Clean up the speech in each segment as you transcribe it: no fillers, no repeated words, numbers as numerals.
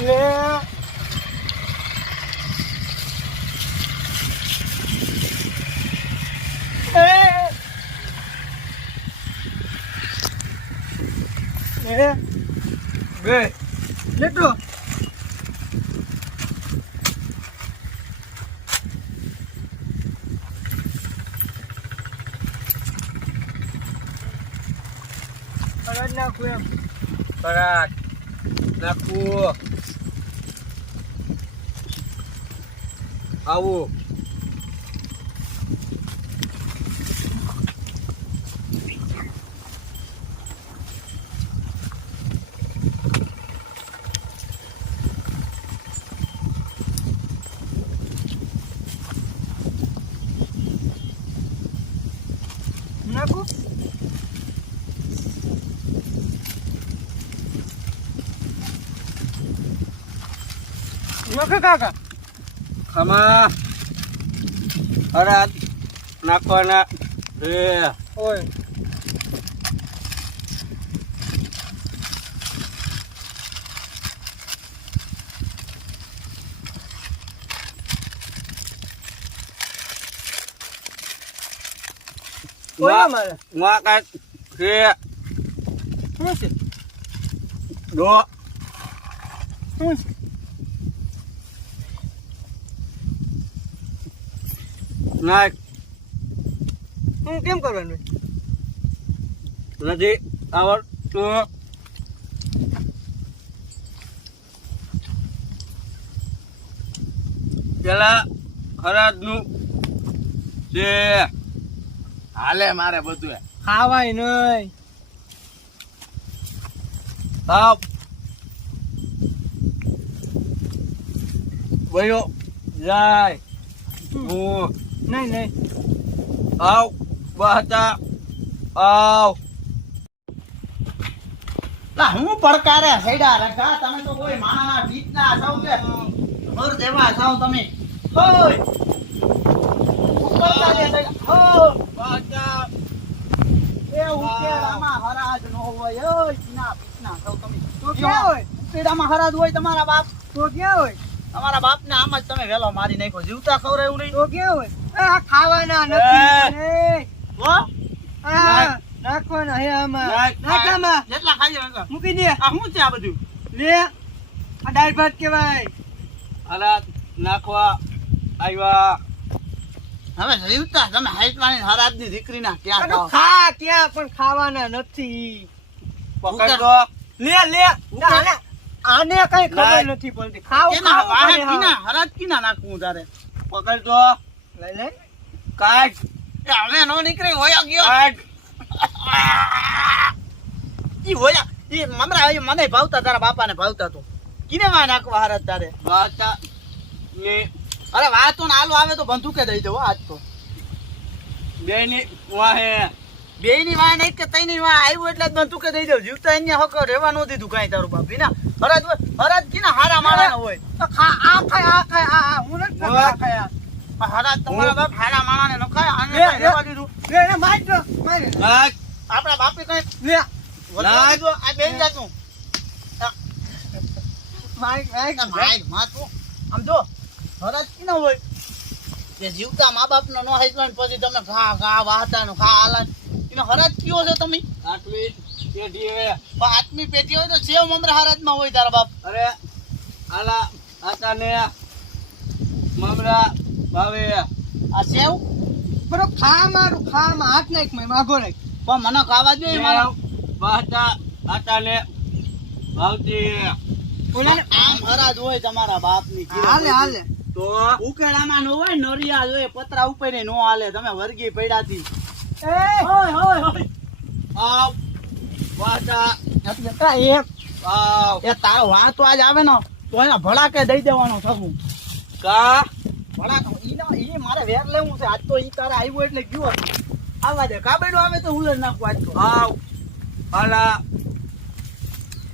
બે લેતો પરાગ નાખું એમ પરાગ નાખું આવું નાખું નાખે કાકા ખમા અરે નાખવાના ઓય ઓય મારે માં કાક છે શું છે દો શું છે નાખ હું કેમ કરવાનું નથી આવડતું પેલા ખરાદનું છે હાલે મારે બધું ખાવાય નહીં ખાવ વયો જાય હું નહીં આવ બહતા આવ લા હું પડકારે સૈડા રખા તમે તો કોઈ માણા બીટના સૌ કે મર દેવા સૌ તમે હોય ઉપરતા દે સૈડા હો બહતા એ ઉકેડામાં હરાજ નો હોય ઓય ના બીટના સૌ તમે તો ક્યાં હોય ઉકેડામાં હરાજ હોય તમારા બાપ તો ક્યાં હોય તમારા બાપ ને આમ જ તમે વેલો મારી નાખ્યો જીવતા ખવરાયું નહીં તો ક્યાં હોય આ ખાવાના નથી હો નાખવાના હે આમાં નાખામાં જેટલા ખાઈ જાય મૂકી દે આ શું છે આ બધું લે આ દાળ ભાત કહેવાય અલા નાખવા આવ્યા હવે જીવતા તમે હાઈટવાની હરાજની દીકરીના ક્યાં ખાવ ખા ક્યાં પણ ખાવાના નથી પકડો લે આને કઈ ખબર નથી પડતી ખાવ વાહકીના હરાજકીના નાખું તારે પકડતો લે કાઢ એ હવે નો નીકળે હોયા ગયો કાઢ ઈ હોયા ઈ મમરા મને ભાવતા તારા બાપાને ભાવતા તો કિને માં નાખવા હરાજ તારે વાતા ને અરે વાતો ને આલો આવે તો બંદૂકે દઈ દેવો આજ તો બેની વાહે બેની વાહે નહીં કે તઈની વાહે આવ્યું એટલે જ બંદૂકે દઈ દેવ જીવતા અહીંયા હક રહેવા નો દીધું કાઈ તારું બાપ વિના હરાજ કિના હારા માણા હોય તો ખા આ ખાય આ હું નથી ખાયા હરાજ તમારા બાપ હારા માણાને ન ખાય આને રહેવા દીધું લે માર દો માર આપડા બાપે કઈ લે લાગ આ બેન જાતું માર તું આમ જો હરાજ કિના હોય કે જીવતા મા બાપ નો ન હાઈતો પછી તમે ઘા વાહતા નો ખા આલા એનો હરાજ કયો છે તમે આટલી પેટી હે આટલી પેટી હોય તો સેવ મમરા હરાજ માં હોય તારા બાપ અરે આલા આતા ને મમરા ભાવે આ સેવ બરો ખા મારું ખા માં હાથ નાખ મે માગો નાખ પણ મને ખાવા દે મારા વાહતા આતા ને ભાવતી ઓલા આમ હરાજ હોય તમારા બાપ ની હાલે તો ઉકેડામાં નો હોય નરિયા જોઈએ પતરા ઉપર નો હાલે તમે વર્ગી પડ્યાથી હોય આવ વાતા એમ આવ એ તારો વાતો આજ આવે ને તો એના ભડાકે દઈ દેવાનો થવું કા ભડાક ઈ મારે વેર લેવું છે આજ તો ઈ તારે આવ્યો એટલે ગયો આવા દે કાબેડો આવે તો ઉલર નાખવા આજ તો આવ આલા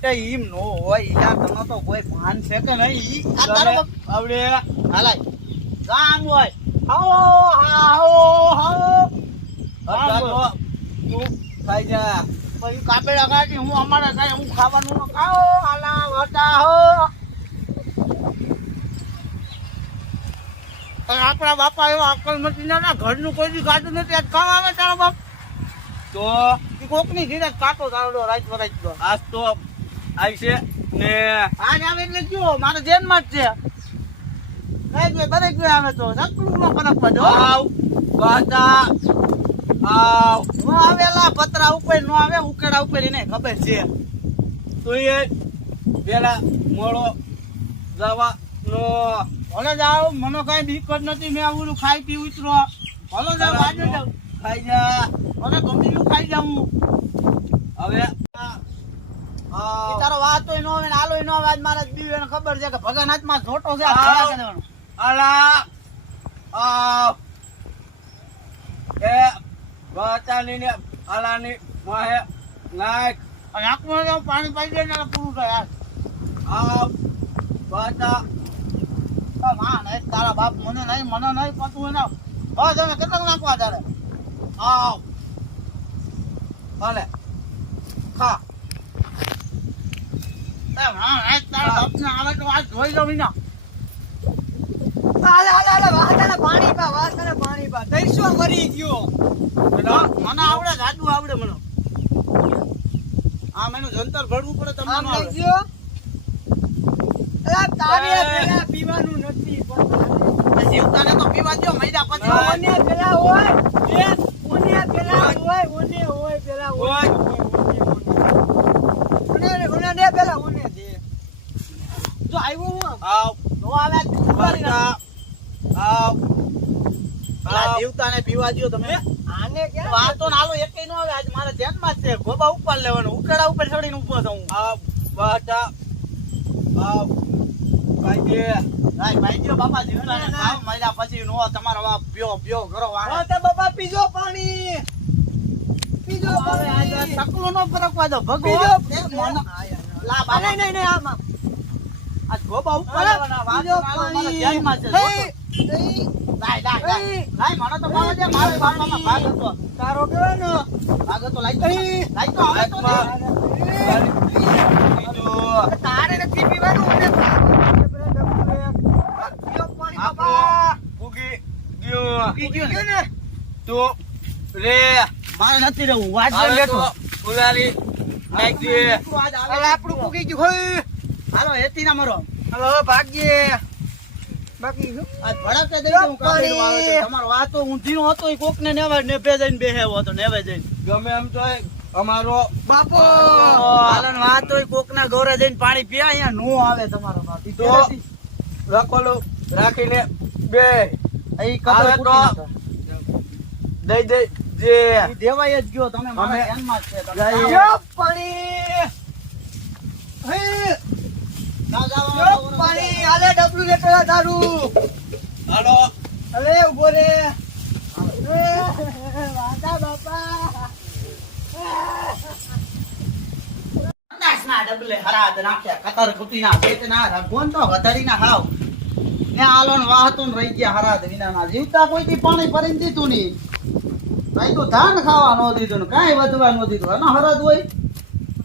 એ ઈમ નો હોય ઈલા તનો તો કોઈ ભાન છે કે નહીં ઈ આ તારો આવડે હાલાય ગામ હોય આવો તું ખાઈ જા પછી કાપેડા કાઢી હું અમારે કઈ હું ખાવાનું ન ખાઓ હાલા વટા હો અને આપણા બાપા એવા અકલમતી ના ઘરનું કોઈ દી કાઢું નથી આજ ખાવા આવે તારો બાપ તો કોકની ઘીરે કાટો તારો રાત વરાત તો આજ તો આવી છે ને આજ આવે એટલે કયો મારે જેનમાં જ છે દરેક આવે તો સકલું નો ફરક પડે આવ બાટા આવ નો આવેલા પતરા ઉપર નો આવે ઉકેડા ઉપર એને ખબર છે તું એ પેલા મોડો જવા નો ભલે જાવ મને કઈ બીક જ નથી મેં ઓલું ખાઈ પી ઉતરો ભલે જાવ આજે જાવ ખાઈ જા મને ગમે એવું ખાઈ જાઉં હવે એ તારો વાતો નો આવે ને આલો નો આવે આજ મારા દીવે ને ખબર છે કે ભગવાન હાથમાં જોટો છે આ ખડા કે દેવાનો અલા આવ એ બાટાની ને અલાની માહે નાખ અને આંખમાં પાણી પાઈ દે ને પૂરું થાય આવ બાટા હા નહીં તારા બાપ મને નહીં પાતું એને હા તમે કેટલાક નાખવા તારે આવ ભલે ખા હા નહીં તારા બાપ ને આવે તો આજ જોઈ લો વિના પાણી પા તૈસો મરી ગયો મને આવડે જાદુ આવડે મને આમ એનું જંતર ભરવું પડે તમને આમ ન આવડે. લઈ ગયો અલા તારે પેલા પીવાનું નથી પણ જીવતાને તો પીવા દ્યો મહિના પછી ઓને પેલા હોય એ ઓને પેલા હોય ઓને પેલા હોય ઓને દે પેલા ઓને દે જો આવ્યો હું આવ નો આવે બાટા આવ જીવતાને પીવા દ્યો તમે આને ક્યાં વાતો નાલો એકેય નો આવે આજ મારા ધ્યાનમાં જ છે ગોબા ઉપર લેવાનો ઉકેડા ઉપર ચડીને ઊભો છું આવ બાટા આવ ખાઈ દે ભાઈ દ્યો બાપા જીવતાને ખાવ મહિના પછી નો તમારો બાપ પ્યો કરો વાળા તો બાબા પીજો પાણી પીજો હવે આજ પાણી સકલો નો ફરક વાદો પીજો ભગવાન લા આ બાપા નહીં આમાં આજ ગોબા ઉપર અરે, લેવાના વાતો પીજો નાલો મારા પાણી ધ્યાનમાં છે લાય મને તો ભાવ દે મારે બાપામાં ભાગ હતો તારો કેવાય ને ભાગ હતો લાઈ તો હવે તો દે. તારે નથી પીવાનું મને પીજો પાણી બાબા પૂગી ગયો પી ગયો ને ને તો રે મારે નથી રહેવું વાજ હવે બેઠો તો ઉલારી નાખ દે અલા આપણું પૂગી ગયું હોય હાલો હેતી ના મરો હલો ભાગ્યે બાકી શું આ ભડકે દઈ દઉં કાપેલું આવે છે. તમારો વાતો ઊંધીનો હતો એ કોકને નેવા નેપે જઈને બેહેવો હતો નેવે જઈને ગમે એમ તો અમારો બાપો હાલન વાતો કોકના ગોરે જઈને પાણી પીયા અહીંયા નો આવે તમારો બાપ ઈ તો પહેલેથી રકોલો રાખીને બે ઈ આવે કદર તો દઈ દે જે ઈ દેવાય જ ગયો તમે મારા અમે ધ્યાનમાં જ છે તમે જઈએ. જાઓ. જો પાણી હે જાઓ, જાઓ, જો જાઓ, પાણી હાલે ડબલું લે પેલા તારું હાલો અલે ઉભો રે વાતા બાપા પચાસના ડબલે હરાદ નાખ્યા કતર કુટીના પેટના રઘોન તો વધારીના હાવ ને આલોન વાહતું રહી ગયા હરાદ વિનાના જીવતા કોઈથી પાણી ભરીને દીધું નહીં ભાઈ તો ધાન ખાવા ન દીધું ને કાંઈ વધવા ન દીધું અને હરાદ હોય